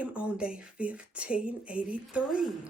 am on day 1583.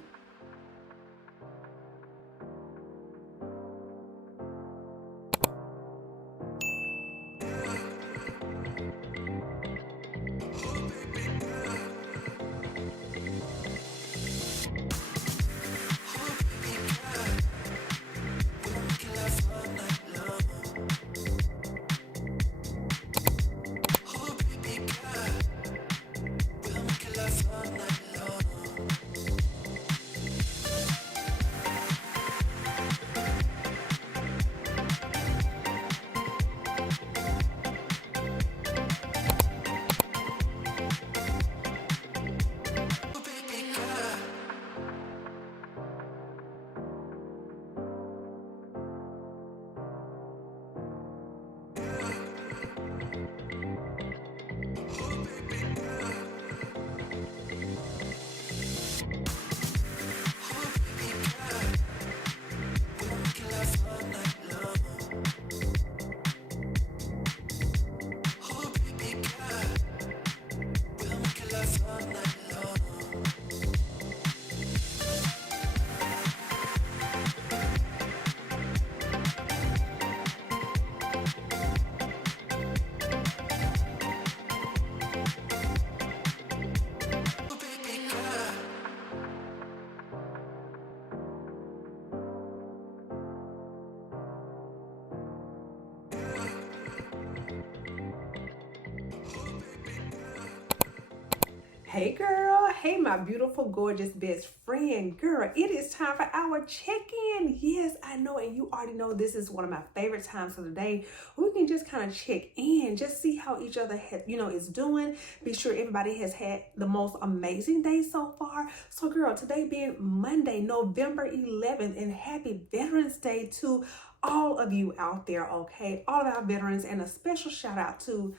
Hey girl, hey my beautiful, gorgeous best friend. Girl, it is time for our check-in. Yes, I know, and you already know this is one of my favorite times of the day. We can just kind of check in, just see how each other is doing. Be sure everybody has had the most amazing day so far. So girl, today being Monday, November 11th, and happy Veterans Day to all of you out there, okay? All of our veterans, and a special shout out to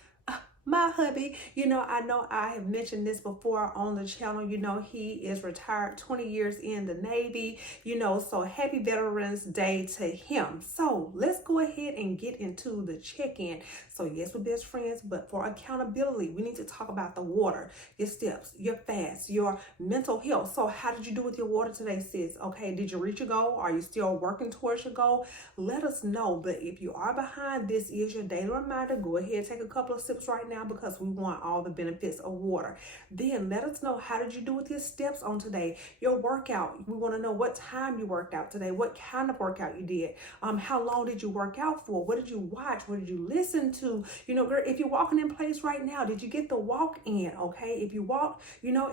my hubby. I know I have mentioned this before on the channel. He is retired 20 years in the Navy, so happy Veterans Day to him. So let's go ahead and get into the check-in. So yes, we're best friends, but for accountability, we need to talk about the water, your steps, your fast, your mental health. So how did you do with your water today, sis? Okay, did you reach your goal? Are you still working towards your goal? Let us know. But if you are behind, this is your daily reminder. Go ahead, take a couple of sips right now, because we want all the benefits of water. Then let us know, how did you do with your steps on today? Your workout, we want to know what time you worked out today, what kind of workout you did, how long did you work out for, what did you watch, what did you listen to? Girl, if you're walking in place right now, did you get the walk in? Okay, if you walk,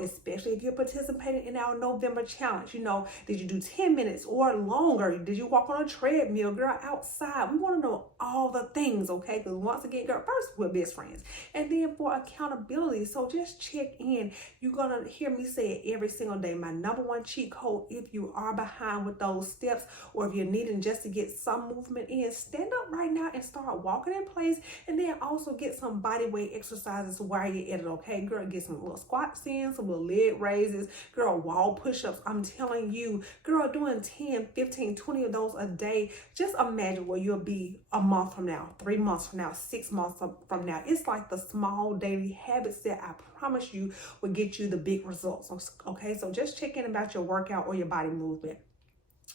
especially if you're participating in our November challenge, did you do 10 minutes or longer? Did you walk on a treadmill, girl, outside? We want to know all the things, okay? Because once again, girl, first, we're best friends. And then for accountability, so just check in. You're going to hear me say it every single day. My number one cheat code, if you are behind with those steps, or if you're needing just to get some movement in, stand up right now and start walking in place. And then also get some body weight exercises while you're at it, okay? Girl, get some little squats in, some little leg raises, girl, wall push-ups. I'm telling you, girl, doing 10, 15, 20 of those a day. Just imagine where you'll be a month from now, 3 months from now, 6 months from now. It's like the small daily habits that I promise you will get you the big results, okay? So just check in about your workout or your body movement.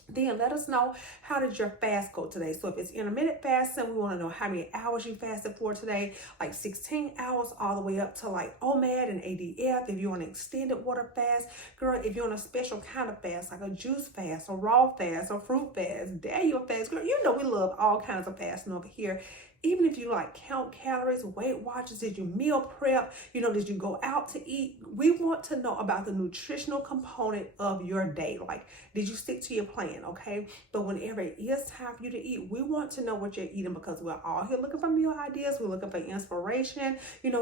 Then let us know, how did your fast go today? So if it's intermittent fasting, we want to know how many hours you fasted for today, like 16 hours all the way up to like OMAD and ADF. If you're on an extended water fast, girl, if you're on a special kind of fast, like a juice fast, a raw fast, a fruit fast, Daniel fast, girl, we love all kinds of fasting over here. Even if you like count calories, Weight Watchers, did you meal prep, did you go out to eat? We want to know about the nutritional component of your day. Like, did you stick to your plan, okay? But whenever it is time for you to eat, we want to know what you're eating, because we're all here looking for meal ideas. We're looking for inspiration,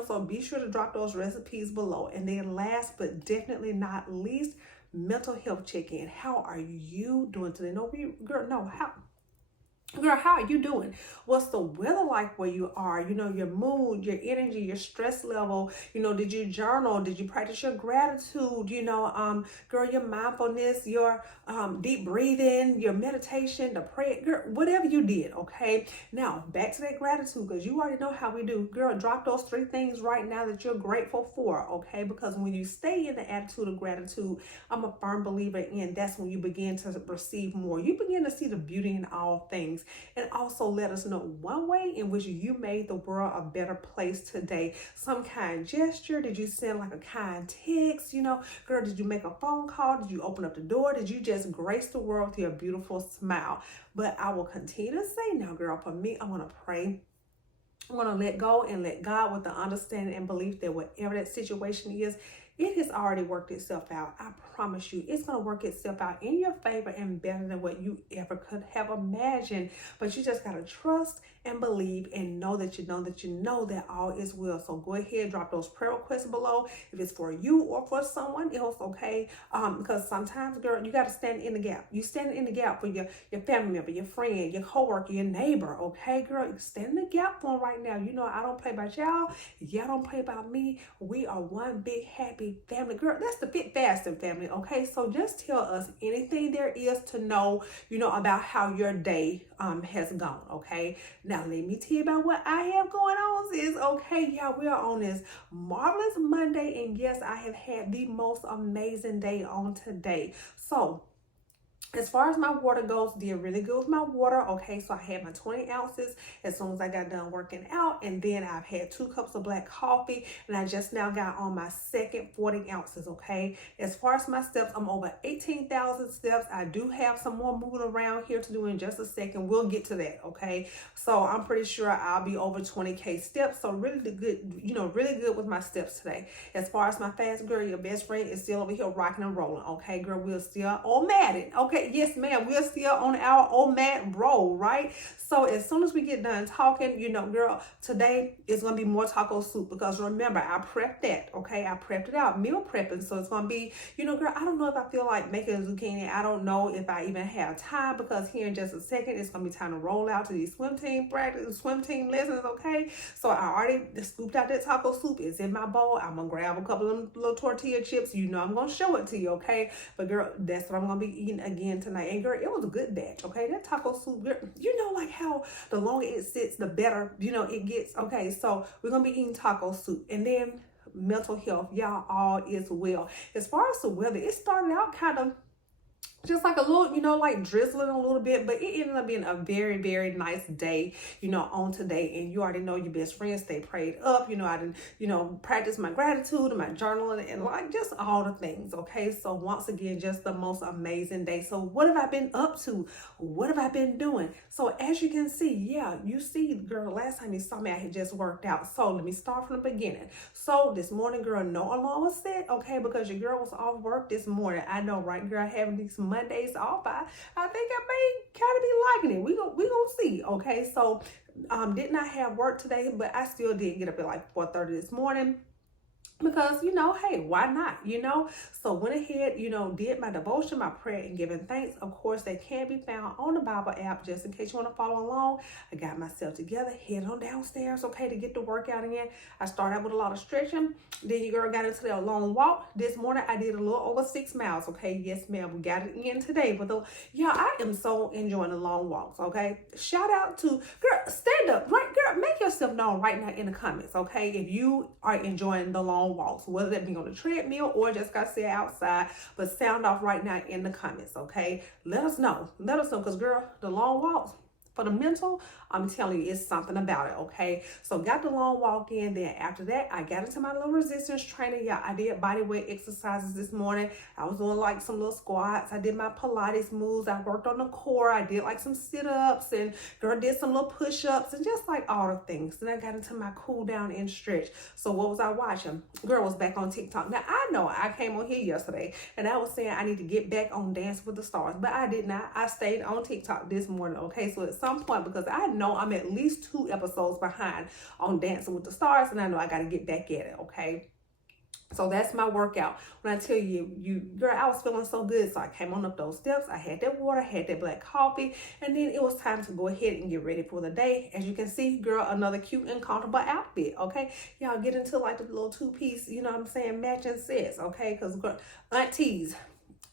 so be sure to drop those recipes below. And then last but definitely not least, mental health check-in. How are you doing today? How Girl, how are you doing? What's the weather like where you are? You know, your mood, your energy, your stress level. You know, did you journal? Did you practice your gratitude? You know, girl, your mindfulness, your deep breathing, your meditation, the prayer, girl, whatever you did, okay? Now, back to that gratitude, because you already know how we do. Girl, drop those 3 things right now that you're grateful for, okay? Because when you stay in the attitude of gratitude, I'm a firm believer in that's when you begin to receive more. You begin to see the beauty in all things. And also let us know one way in which you made the world a better place today. Some kind gesture. Did you send like a kind text? You know, girl, did you make a phone call? Did you open up the door? Did you just grace the world with your beautiful smile? But I will continue to say now, girl, for me, I want to pray. I want to let go and let God with the understanding and belief that whatever that situation is, it has already worked itself out. I promise you, it's going to work itself out in your favor and better than what you ever could have imagined. But you just got to trust and believe and know that you know that you know that all is well. So go ahead, drop those prayer requests below if it's for you or for someone else, okay? Because sometimes, girl, you got to stand in the gap. You stand in the gap for your family member, your friend, your coworker, your neighbor, okay, girl? You stand in the gap for them right now. You know, I don't play about y'all. Y'all don't play about me. We are one big happy family. Girl, that's the Fit Fasting family, okay? So just tell us anything there is to know, you know, about how your day has gone, okay? Now, let me tell you about what I have going on, sis. Okay, y'all, we are on this marvelous Monday, and yes, I have had the most amazing day on today. So, as far as my water goes, did really good with my water. Okay, so I had my 20 ounces as soon as I got done working out. And then I've had 2 cups of black coffee. And I just now got on my second 40 ounces, okay? As far as my steps, I'm over 18,000 steps. I do have some more moving around here to do in just a second. We'll get to that, okay? So I'm pretty sure I'll be over 20K steps. So really good, you know, really good with my steps today. As far as my fast, girl, your best friend is still over here rocking and rolling, okay? Girl, we're still OMAD, okay? Yes, ma'am. We're still on our OMAD roll, right? So as soon as we get done talking, you know, girl, today is going to be more taco soup because remember, I prepped that, okay? I prepped it out, meal prepping. So it's going to be, you know, girl, I don't know if I feel like making a zucchini. I don't know if I even have time because here in just a second, it's going to be time to roll out to these swim team practice, swim team lessons, okay? So I already scooped out that taco soup. It's in my bowl. I'm going to grab a couple of little tortilla chips. You know, I'm going to show it to you, okay? But girl, that's what I'm going to be eating again tonight. And girl, it was a good batch, okay? That taco soup, girl, you know, like how the longer it sits, the better, you know, it gets, okay? So we're going to be eating taco soup. And then mental health, y'all, all is well. As far as the weather, it started out kind of just like a little, you know, like drizzling a little bit, but it ended up being a very, very nice day, you know, on today. And you already know your best friend stay prayed up. You know, I didn't, you know, practice my gratitude and my journaling and like just all the things. Okay. So once again, just the most amazing day. So what have I been up to? What have I been doing? So as you can see, yeah, you see, girl, last time you saw me, I had just worked out. So let me start from the beginning. So this morning, girl, no alarm was set, okay, because your girl was off work this morning. I know, right, girl, having these Mondays off, I think I may kind of be liking it. We gonna see, okay? So did not have work today, but I still did get up at like 4:30 this morning. Because, you know, hey, why not, you know? So went ahead, you know, did my devotion, my prayer, and giving thanks. Of course, they can be found on the Bible app, just in case you want to follow along. I got myself together, head on downstairs, okay, to get the workout in. I started out with a lot of stretching. Then your girl got into that long walk. This morning, I did a little over 6 miles, okay? Yes, ma'am, we got it in today. But, yeah, I am so enjoying the long walks, okay? Shout out to, girl, stand up, right? Girl, make yourself known right now in the comments, okay? If you are enjoying the long walks, whether that be on the treadmill or just got to sit outside, but sound off right now in the comments, okay? Let us know, because girl, the long walks for the mental, I'm telling you, it's something about it, okay? So got the long walk in. Then after that, I got into my little resistance training. Yeah, I did body weight exercises this morning. I was doing like some little squats. I did my Pilates moves. I worked on the core. I did like some sit-ups and girl did some little push-ups and just like all the things. Then I got into my cool down and stretch. So what was I watching? Girl was back on TikTok. Now I know I came on here yesterday and I was saying I need to get back on Dance with the Stars, but I did not. I stayed on TikTok this morning, okay? So at some point, because I know I'm at least 2 episodes behind on Dancing with the Stars, and I know I got to get back at it, okay? So that's my workout. When I tell you, girl, I was feeling so good. So I came on up those steps. I had that water, had that black coffee, and then it was time to go ahead and get ready for the day. As you can see, girl, another cute and comfortable outfit. Okay, y'all get into like the little two-piece, you know what I'm saying, matching sets. Okay, because aunties,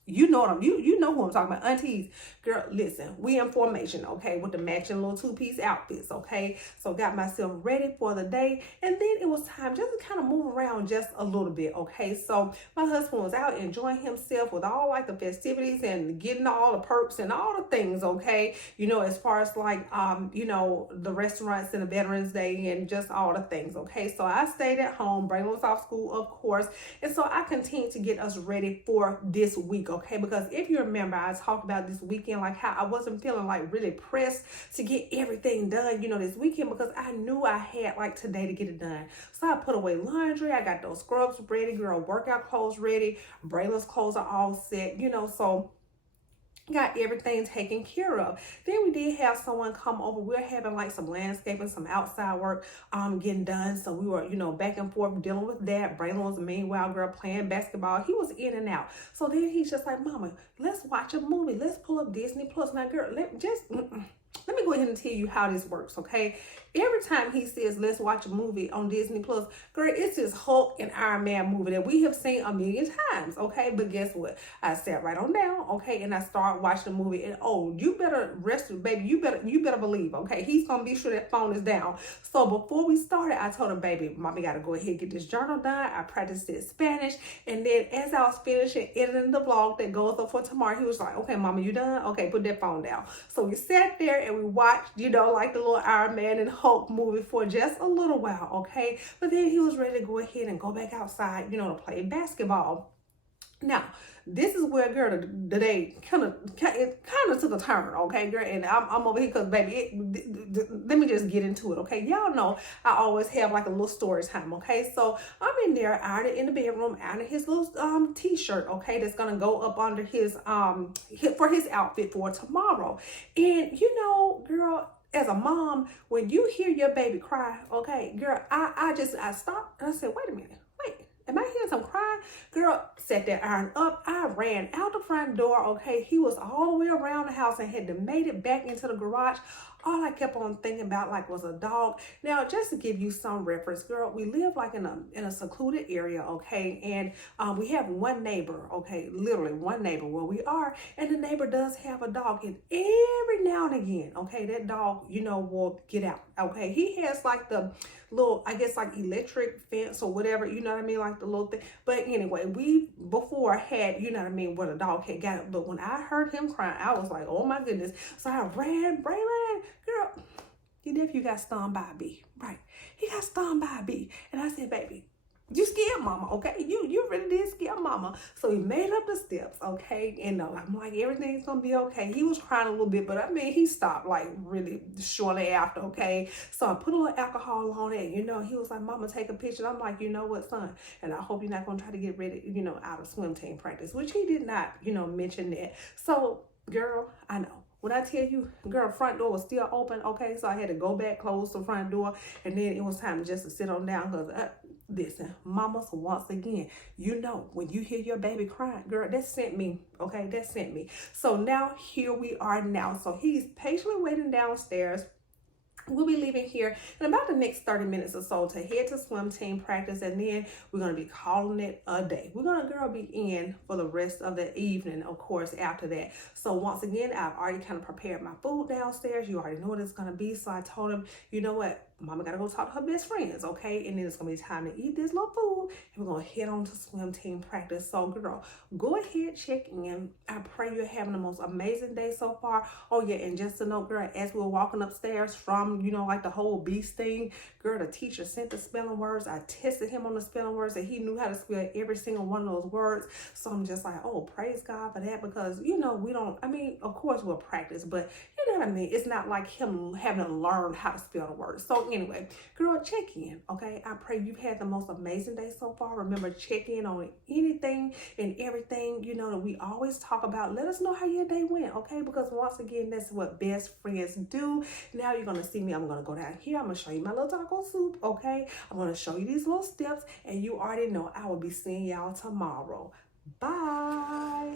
you know what you know who I'm talking about, aunties. Girl, listen, we in formation, okay, with the matching little two-piece outfits, okay? So got myself ready for the day, and then it was time just to kind of move around just a little bit, okay? So my husband was out enjoying himself with all like the festivities and getting all the perks and all the things, okay? You know, as far as like you know, the restaurants and the Veterans Day and just all the things, okay? So I stayed at home, Braylon was off school, of course, and so I continued to get us ready for this week, okay? Because if you remember, I talked about this weekend, like how I wasn't feeling like really pressed to get everything done, you know, this weekend, because I knew I had like today to get it done. So I put away laundry, I got those scrubs ready, girl, workout clothes ready, Braylon's clothes are all set, you know, so got everything taken care of. Then we did have someone come over. We're having like some landscaping, some outside work getting done. So we were, you know, back and forth dealing with that. Braylon was meanwhile, girl, playing basketball. He was in and out. So then he's just like, Mama, let's watch a movie. Let's pull up Disney Plus. Now, girl, let me go ahead and tell you how this works, okay? Every time he says, let's watch a movie on Disney Plus, girl, it's this Hulk and Iron Man movie that we have seen a million times, okay? But guess what? I sat right on down, okay, and I started watching the movie, and oh, you better rest, baby. You better believe, okay? He's gonna be sure that phone is down. So before we started, I told him, baby, Mommy gotta go ahead and get this journal done. I practiced it Spanish, and then as I was finishing editing the vlog that goes up for tomorrow, he was like, okay, Mama, you done? Okay, put that phone down. So we sat there and we watched, you know, like the little Iron Man and Hulk movie for just a little while, okay? But then he was ready to go ahead and go back outside, you know, to play basketball. Now, this is where, girl, the day kind of took a turn, okay, girl, and I'm over here because, baby, let me just get into it, okay? Y'all know I always have like a little story time, okay? So I'm in there ironing in the bedroom, ironing his little t-shirt, okay, that's gonna go up under his for his outfit for tomorrow. And you know, girl, as a mom, when you hear your baby cry, okay, girl, I stopped and I said, wait a minute, am I hearing some crying? Girl, sat there iron up. I ran out the front door, okay? He was all the way around the house and had to made it back into the garage. All I kept on thinking about like was a dog. Now, just to give you some reference, girl, we live like in a secluded area, okay? And we have one neighbor, okay? Literally one neighbor where we are. And the neighbor does have a dog. And every now and again, okay, that dog, you know, will get out, okay? He has like the little, I guess like electric fence or whatever, you know what I mean? Like the little thing. But anyway, we before had, you know what I mean, where the dog had got it. But when I heard him crying, I was like, oh my goodness. So I ran, Braylon, girl, your nephew got stung by a bee, right? He got stung by a bee. And I said, baby, you scared Mama, okay? You really did scare Mama. So he made up the steps, okay? And I'm like, everything's gonna be okay. He was crying a little bit, but I mean, he stopped like really shortly after, okay? So I put a little alcohol on it. You know, he was like, Mama, take a picture. I'm like, you know what, son? And I hope you're not gonna try to get ready, you know, out of swim team practice, which he did not, you know, mention that. So, girl, I know. When I tell you, girl, front door was still open, okay? So I had to go back, close the front door, and then it was time just to sit on down because, listen, mamas, once again, you know, when you hear your baby crying, girl, that sent me, okay? That sent me. So now here we are now. So he's patiently waiting downstairs. We'll be leaving here in about the next 30 minutes or so to head to swim team practice, and then we're going to be calling it a day. We're going to, girl, be in for the rest of the evening, of course, after that. So once again, I've already kind of prepared my food downstairs. You already know what it's going to be. So I told him, you know what? Mama got to go talk to her best friends, okay? And then it's going to be time to eat this little food, and we're going to head on to swim team practice. So, girl, go ahead, check in. I pray you're having the most amazing day so far. Oh, yeah, and just to note, girl, as we were walking upstairs from, you know, like the whole beast thing, girl, the teacher sent the spelling words. I tested him on the spelling words, and he knew how to spell every single one of those words. So I'm just like, oh, praise God for that, because, you know, we don't, I mean, of course we'll practice, but, you You know what I mean? It's not like him having to learn how to spell the word. So anyway, girl, check in, okay? I pray you've had the most amazing day so far. Remember, check in on anything and everything, you know, that we always talk about. Let us know how your day went, okay? Because once again, that's what best friends do. Now you're going to see me. I'm going to go down here. I'm going to show you my little taco soup, okay? I'm going to show you these little steps, and you already know I will be seeing y'all tomorrow. Bye.